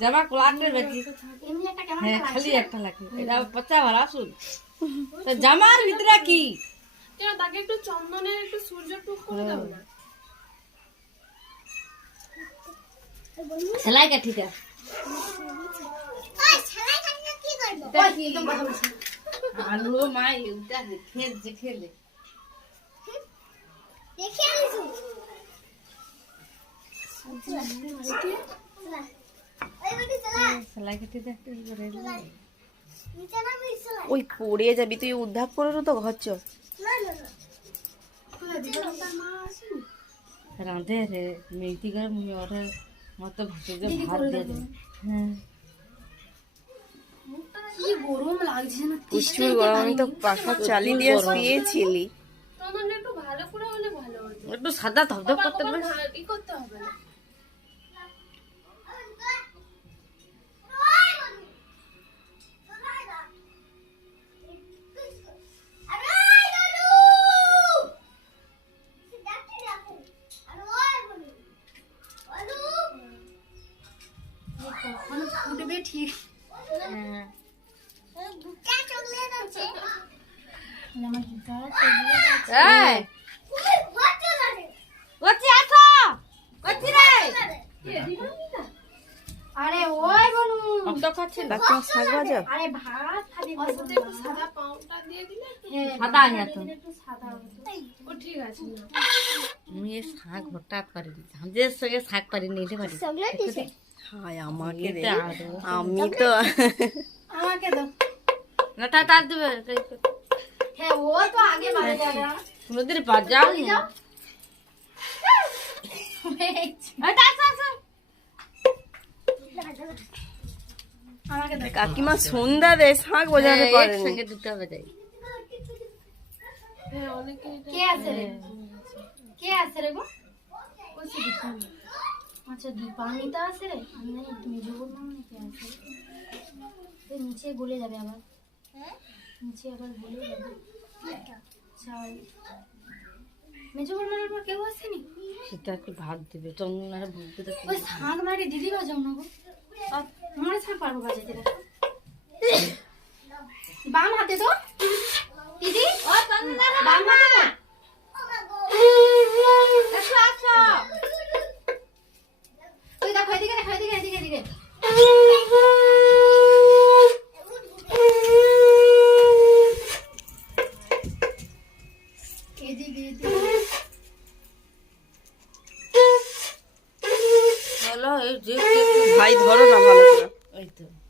জামা কোলাটের বেশি এমনি একটা কেমন হ্যাঁ খালি একটা লাগে এটা পচা ভাড়া শুন তো জামার ভিতরে কি কেন তাকে একটু চন্দনের একটু সূর্য টুক করে দাও না সেলাই কাঠিটা আলু মাই উল্টা খেলছে খেলে সেলাই কাঠিটা একটু ই করে দিলে। ওই পড়ে যাবি তুই উদ্ধার করে তো ঘর চ কোথায় দিদি তার মা আসেনি রাঁধে রে মেথি করে ওরা মতো ভাসে যে ভাত দিয়ে হ্যাঁ। কি গরম লাগছে না প্রচুর গরম তো পাখা চালিয়ে দিয়ে শুয়েছিলি চন্দনটা একটু ভালো করে হলে ভালো হতো একটু সাদা ধপধপ করতে বাবা ই করতে হবে না। কখনো ফুটবে ঠিক। হ্যাঁ। আমার গিটার চলে এই! আরে ওই বনু। শব্দ করছে না ডাক্তার শাক বাজা আরে ভাত খাবি ওর সাথে একটু সাদা পাউডার দিয়ে দিলে একটু- হ্যাঁ, সাদা আনিয়া তো। একটু সাদা হতো। ও ঠিক আছে। না আমি এই শাক হঠাৎ পারি আমাদের সঙ্গে শাক পারি নিতে পারি হায় আমাকে দে। এটা আরও। আমি তো আমাকে দাও। না তা তার দেবে হ্যাঁ ও তো আগে বাড়ি যাবে। না। নদীর বাজাও নি এটা আসো আসো আমাকে দাও কাকিমা সন্ধ্যা দেয় শাক বোঝাতে হ্যাঁ, একসঙ্গে দুটো বাজাই হ্যাঁ অনেকে কে আছে রে? কে আছে রে গো? আচ্ছা দীপান্বিতা আছে রে? আমি মেজো বললাম না কে আছে। তো নিচে গলে যাবে আবার। নিচে আবার গলে যাবে। মেজো বললাম না কেউ আসেনি? সেটা একটু ভাত দিবে চন্দনারে তো ওই শাঁখ মারি দিদি বাজাও না গো। আমার শাঁখ পারব বাজাইতে। দেখো বাম হাতে তো। দিদি? বাম হাতে তো। আসো। ওই দেখো এদিকে দেখো এদিকে এদিকে এদিকে।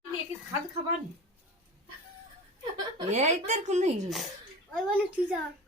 তো নিয়ে কি স্বাদ খাবার এইটার কোনো। ওই বলে ঠিক আছে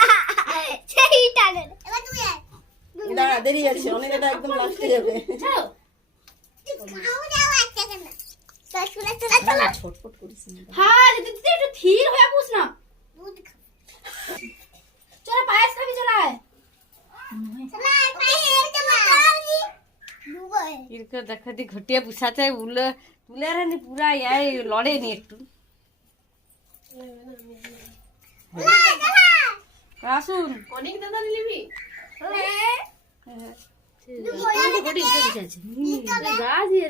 দেরি আছে অনেক এটা একদম লাস্টে যাবে। ছটফট করিস না। হ্যাঁ দিদি দিদি একটু হয়ে বস না। চল পায়েস খাবি চল আয়। দেখো দি ঘটিয়ে পুষাছে উলে তুলে নি পুরা ইয়াই লড়ে নি একটু। আসুন। অনেক দাদা নিবি।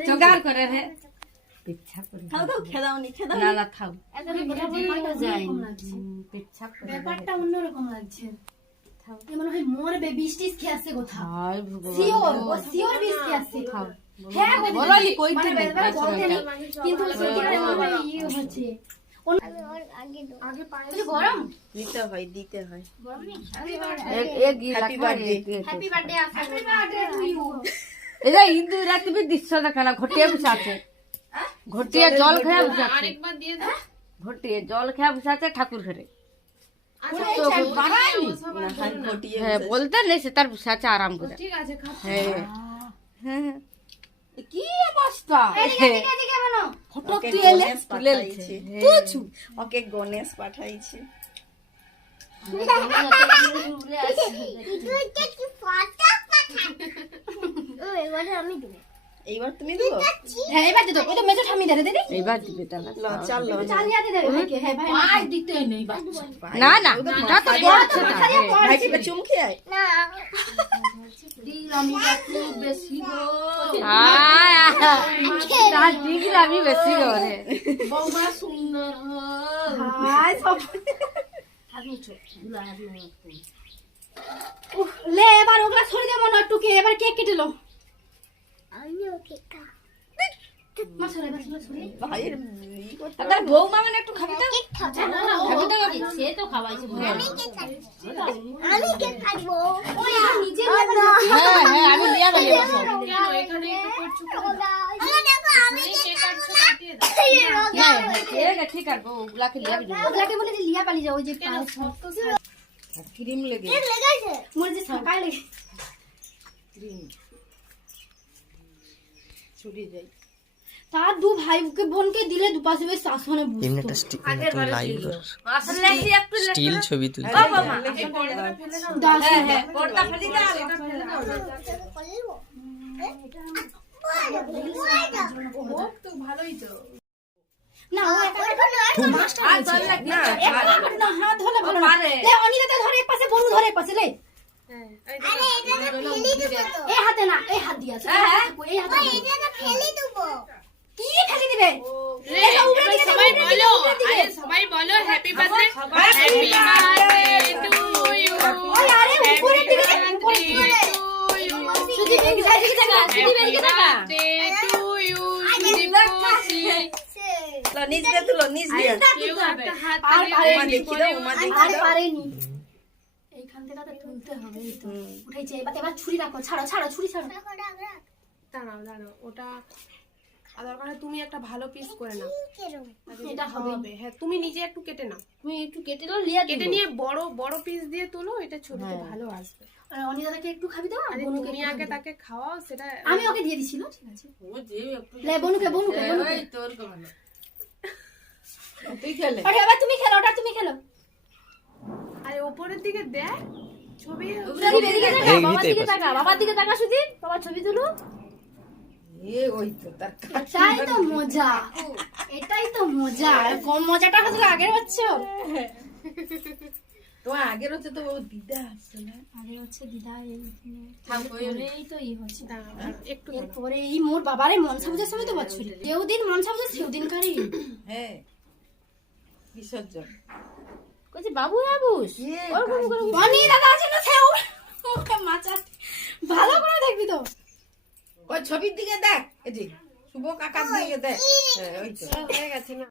জোগাড় করে রে পেচ্ছাপ করে খাও খাও খেদাওনি খেদাও না না। খাও। যায়। করে ব্যাপারটা অন্যরকম লাগছে। মনে হয় মরবে বিষ খেয়ে আসছে কোথাও। হাই ভগবান। শিওর ও শিওর বিষ খেয়ে আসছে। খাও। হ্যাঁ বলো কই মানে দিবে বেলবেলা বলতে নেই, কিন্তু মনে হয় ইয়ে হচ্ছে। আগে পায়ে দিতে হয় দিতে হয়। এক এক গিলা Happy খাও, birthday. এক- এক- happy birthday happy birthday to you এই যে ইন্দু রাত তুমি দিচ্ছ না কেন? ঘটিয়ে বসাছে ঘটিয়ে জল খেয়ে বসাছে আরেকবার দিয়ে দে ঘটিয়ে জল খেয়ে বসাছে ঠাকুর ঘরে। আচ্ছা তো বাড়ায়নি? না হাত ঘটিয়ে হ্যাঁ বলতে নেই সে তার বসাছে আরাম করে। ঠিক আছে খা হ্যাঁ হ্যাঁ। কি অবস্থা? বানো ফটো ওকে তুলে তুলে ওকে গণেশ পাঠাইছে। এইবার তুমি দিও হ্যাঁ এবার দে ওই তো মেজো ঠামি দে দিদি এইবার দিবে ল চাল চালিয়ে দে ভাইকে হ্যাঁ ভাই আজ দিতে নেই না না ওটা তো না হ্যাঁ। ভাই চুমকি আয়। আমি একটু বেশি গো আয়, আয়। তার ঠিক আমি বেশি করে বৌমা সুন্দর হাই সব উফ, লে এবার ওগুলা ছড়ি দে মনে একটু কে এবার কেক কেটে লো এবার ছড়ে ছড়ে বৌমা মানে একটু খাবি তো সে তো খাওয়াইছে আমি কেক খাব নিজে হ্যাঁ হ্যাঁ আমি নিয়ে গেলি এখানে একটু করছ কেক কাটছো কাটিয়ে দাও হ্যাঁ হ্যাঁ ঠিক আছে ওগুলাকে লিয়ে ওগুলাকে বলে যে লিয়া পালি যাও যে ক্রিম লেগে মোর যে সকাল লেগে ছুটি যাই। তার দু ভাইকে বোনকে দিলে দুপাশে বেশ শাসনে এমনি একটা স্টি- একটা লাইভ আসলে একটু স্টিল ছবি তুলি বাবা। দাস হ্যাঁ হ্যাঁ পর্দা ফেলি দাও হোক ভালোই তো। না ও একা আর তো ধরে এক পাশে বনু ধরে এক পাশে লে হ্যাঁ এই দেখো। এই হাতে না এই হাত দিয়ে আছে হ্যাঁ। এই হাতে কি ফেলে দিবে লে, এবার সবাই বলো আরে সবাই বলো happy birthday happy birthday to you আরে উপরের দিকে উপরের দিকে। সুদীপ দেখা সুদীপ এদিকে দেখা বার্থডে টু ইউ সুদীপ খুশি ল নিজ দিয়ে তুলো নিজ দিয়ে। কেউ একটা হাত আর। দেখি দাও উমা দেখি পারেনি। এইখান থেকে তো তুলতে হবে এই তো। উঠেছে এবার এবার ছুরি রাখো ছাড়ো ছাড়ো ছুরি ছাড়ো। দাঁড়াও দাঁড়াও ওটা আর দরকার তুমি একটা ভালো পিস করে নাও। এটা হবে। হ্যাঁ তুমি নিজে একটু কেটে নাও। তুমি একটু কেটে দাও লিয়ে কেটে নিয়ে বড় বড় পিস দিয়ে তোলো এটা ছবিতে ভালো আসবে। আর অনিদাকে একটু খাবি দাও আরে বনুকে তুমি আগে তাকে খাওয়াও সেটা আমি ওকে দিয়ে দিছি ঠিক আছে। ও যে একটু লে বনুকে বনুকে বনুকে। তোর ভালো তুই খেলে। তুমি খেলো ওটা তুমি খেলো। আরে ওপরের দিকে দেখ ছবি সুদীপ এদিকে তাকা এই বাবার দিকে তাকা বাবার দিকে তাকা সুদীপ বাবার ছবি তুলো এ ওই তো তার এটাই তো মজা এটাই তো মজা। কম মজাটা হচ্ছে আগের বছর তো আগের হচ্ছে তো দিদা আসছে না? আগের হচ্ছে দিদা এই থাক, ওই পরেই তো এই হচ্ছে। দাঁড়াও, দাঁড়াও, একটু। এরপরে এই মোর বাবারে মনসা পূজার সময় তো বছর কেউ দিন মনসা পূজা দিন কারি হ্যাঁ। বিসর্জন। কইছে বাবু বাবুস এ অনি দাদা আছে না সেও ওকে মাচা ভালো করে দেখবি তো। ওই ছবির দিকে দেখ এই যে শুভ কাকার দিকে দেখ। হ্যাঁ ওই তো। হয়ে গেছে না।